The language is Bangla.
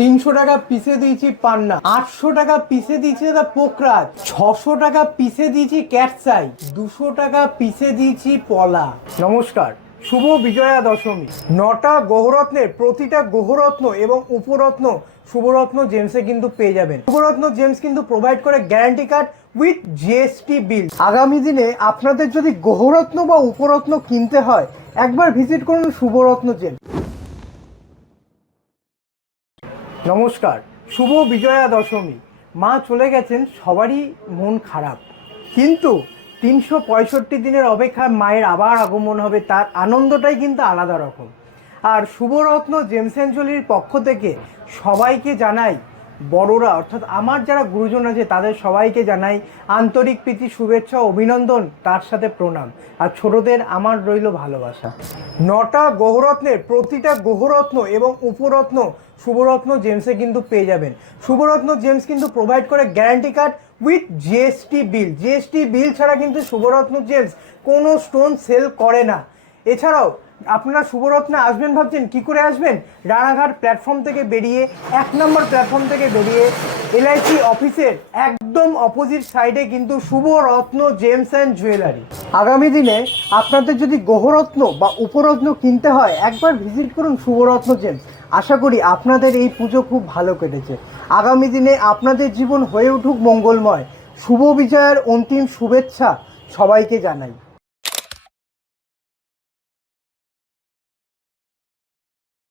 300 টাকা পিসে দিয়েছি পান্না, 800 টাকা পিসে দিয়েছি দাদা পোকরাজ, 600 টাকা পিসে দিয়েছি ক্যাটসাই, 200 টাকা পিসে দিয়েছি পলা। নমস্কার, শুভ বিজয়া দশমী। 9টা গ্রহরত্নের প্রতিটা গ্রহরত্ন এবং উপরত্ন শুভরত্ন জেমসে কিন্তু পেয়ে যাবেন। শুভরত্ন জেমস কিন্তু প্রোভাইড করে guarantee card with GST bill. আগামী দিনে আপনাদের যদি গ্রহরত্ন বা উপরত্ন কিনতে হয়, একবার ভিজিট করুন শুভরত্ন জেমস। নমস্কার, শুভ বিজয়া দশমী। মা চলে গেছেন, সবারই মন খারাপ, কিন্তু 365 দিনের অপেক্ষায় মায়ের আবার আগমন হবে, তার আনন্দটাই কিন্তু আলাদা রকম। আর শুভরত্ন জেমস অ্যান্ড জুয়েলারির পক্ষ থেকে সবাইকে জানাই, বড়রা অর্থাৎ আমার যারা গুরুজন আছে তাদের সবাইকে জানাই আন্তরিক প্রীতি, শুভেচ্ছা, অভিনন্দন, তার সাথে প্রণাম। আর ছোটদের আমার রইল ভালোবাসা। 9টা গ্রহরত্নের প্রতিটা গ্রহরত্ন এবং উপরত্ন শুভরত্ন জেমসে কিন্তু পেয়ে যাবেন। শুভরত্ন জেমস কিন্তু প্রোভাইড করে guarantee card with GST bill. GST bill ছাড়া কিন্তু শুভরত্ন জেমস কোনো স্টোন সেল করে না। এছাড়াও আপনারা শুভরত্নে আসবেন ভাবছেন, কি করে আসবেন? রানাঘাট প্ল্যাটফর্ম থেকে বেরিয়ে 1 নম্বর প্ল্যাটফর্ম থেকে বেরিয়ে এলআইসি অফিসের একদম অপোজিট সাইডে কিন্তু শুভরত্ন জেমস অ্যান্ড জুয়েলারি। আগামী দিনে আপনাদের যদি গ্রহরত্ন বা উপরত্ন কিনতে হয়, একবার ভিজিট করুন শুভরত্ন জেমস। আশা করি আপনাদের এই পুজো খুব ভালো কেটেছে। আগামী দিনে আপনাদের জীবন হয়ে উঠুক মঙ্গলময়। শুভ বিজয়ের অন্তিম শুভেচ্ছা সবাইকে জানাই।